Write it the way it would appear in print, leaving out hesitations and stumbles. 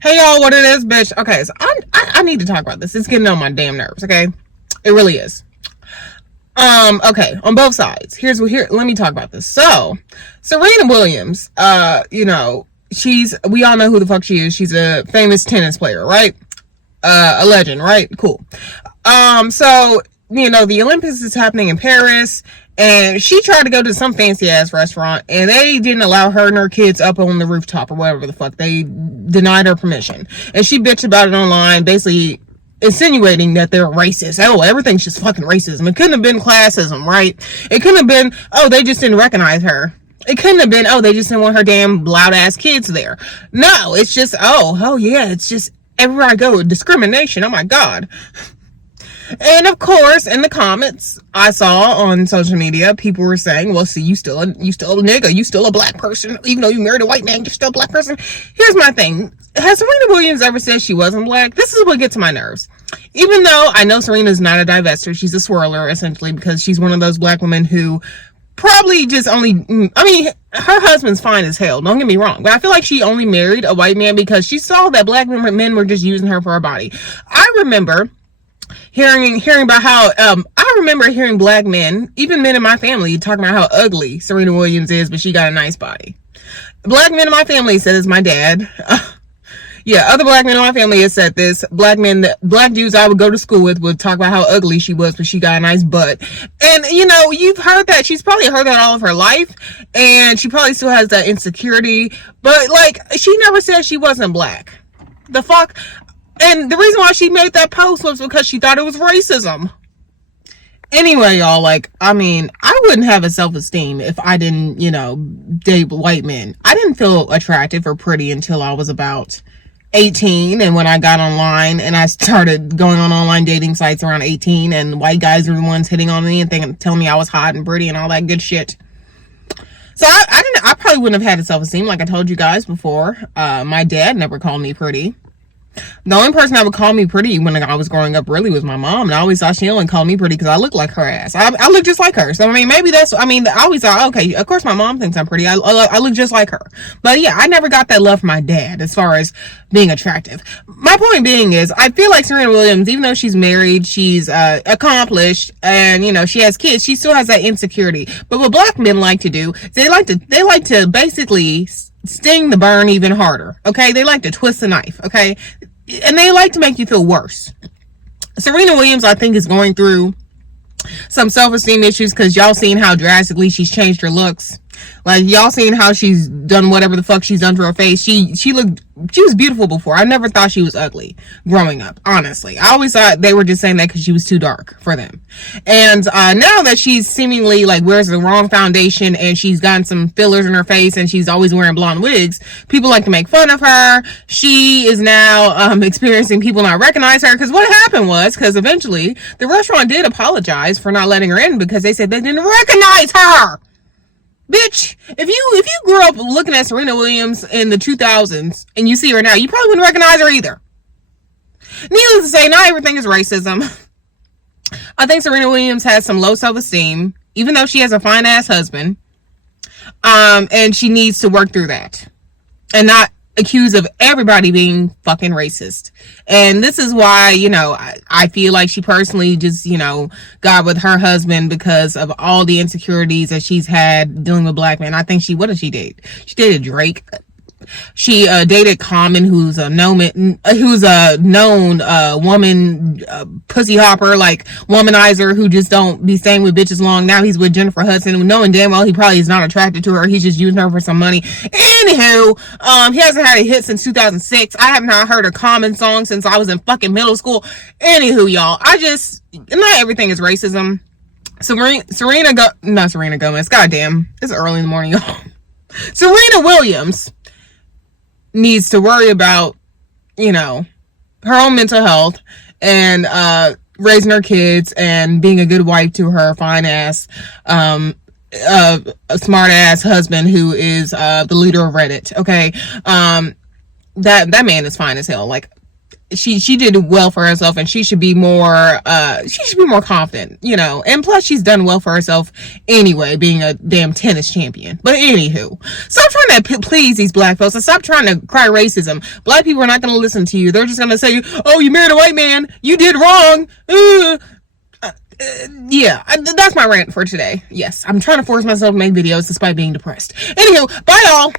Hey y'all, what it is, bitch? Okay, so I need to talk about this. It's getting on my damn nerves. Okay, it really is. Okay, on both sides. Let me talk about this. So, Serena Williams, we all know who the fuck she is. She's a famous tennis player, right? A legend, right? Cool. So the Olympics is happening in Paris, and she tried to go to some fancy ass restaurant, and they didn't allow her and her kids up on the rooftop or whatever the fuck. They denied her permission, and she bitched about it online, basically insinuating that they're racist. Oh, everything's just fucking racism. It couldn't have been classism, right? It couldn't have been, oh, they just didn't recognize her. It couldn't have been, oh, they just didn't want her damn loud ass kids there. No, it's just, oh yeah, it's just everywhere I go, discrimination. Oh my God. And of course, in the comments I saw on social media, people were saying, well, see, you still a nigga, you still a black person, even though you married a white man, you're still a black person. Here's my thing. Has Serena Williams ever said she wasn't black? This is what gets to my nerves. Even though I know Serena's not a divester, she's a swirler, essentially, because she's one of those black women who probably just only, I mean, her husband's fine as hell, don't get me wrong, but I feel like she only married a white man because she saw that black men were just using her for her body. I remember hearing about how I remember hearing black men, even men in my family, talking about how ugly Serena Williams is, but she got a nice body. Black men in my family said, it's my dad. Other black men in my family have said this. Black dudes I would go to school with would talk about how ugly she was, but she got a nice butt. And you've heard that. She's probably heard that all of her life, and she probably still has that insecurity. But like, she never said she wasn't black. The fuck. And the reason why she made that post was because she thought it was racism. Anyway, y'all, I wouldn't have a self-esteem if I didn't, date white men. I didn't feel attractive or pretty until I was about 18, and when I got online and I started going on online dating sites around 18, and white guys were the ones hitting on me and telling me I was hot and pretty and all that good shit. So I probably wouldn't have had a self-esteem, like I told you guys before. My dad never called me pretty. The only person that would call me pretty when I was growing up really was my mom, and I always thought she only called me pretty because I look like her ass. I look just like her. So, maybe I always thought, okay, of course my mom thinks I'm pretty. I look just like her. But yeah, I never got that love from my dad as far as being attractive. My point being is, I feel like Serena Williams, even though she's married, she's accomplished, and she has kids, she still has that insecurity. But what black men like to do, they like to basically sting the burn even harder. Okay, they like to twist the knife. Okay. And they like to make you feel worse. Serena Williams, I think, is going through some self-esteem issues because y'all seen how drastically she's changed her looks. Like, y'all seen how she's done whatever the fuck she's done to her face. She was beautiful before. I never thought she was ugly growing up, honestly. I always thought they were just saying that because she was too dark for them. And now that she's seemingly wears the wrong foundation and she's gotten some fillers in her face and she's always wearing blonde wigs, people like to make fun of her. She is now experiencing people not recognize her, because what happened was, because eventually the restaurant did apologize for not letting her in because they said they didn't recognize her. Bitch, if you grew up looking at Serena Williams in the 2000s and you see her now, you probably wouldn't recognize her either. Needless to say, not everything is racism. I think Serena Williams has some low self-esteem, even though she has a fine-ass husband. And she needs to work through that. And not accused of everybody being fucking racist. And this is why, I feel like she personally just, got with her husband because of all the insecurities that she's had dealing with black men. I think what did she date? She dated Drake. She dated Common, who's a known woman, pussy hopper, womanizer, who just don't be staying with bitches long. Now he's with Jennifer Hudson, knowing damn well he probably is not attracted to her. He's just using her for some money. Anywho, he hasn't had a hit since 2006. I have not heard a Common song since I was in fucking middle school. Anywho, y'all, not everything is racism. Not Serena Gomez. Goddamn, it's early in the morning, y'all. Serena Williams needs to worry about, her own mental health and raising her kids and being a good wife to her fine ass, a smart ass husband who is the leader of Reddit. Okay, that man is fine as hell. she did well for herself, and she should be more confident, you know. And plus, she's done well for herself anyway, being a damn tennis champion. But anywho, stop trying to please these black folks, and stop trying to cry racism. Black people are not going to listen to you. They're just going to say, oh, you married a white man, you did wrong. Yeah, that's my rant for today. Yes, I'm trying to force myself to make videos despite being depressed. Anywho, bye y'all.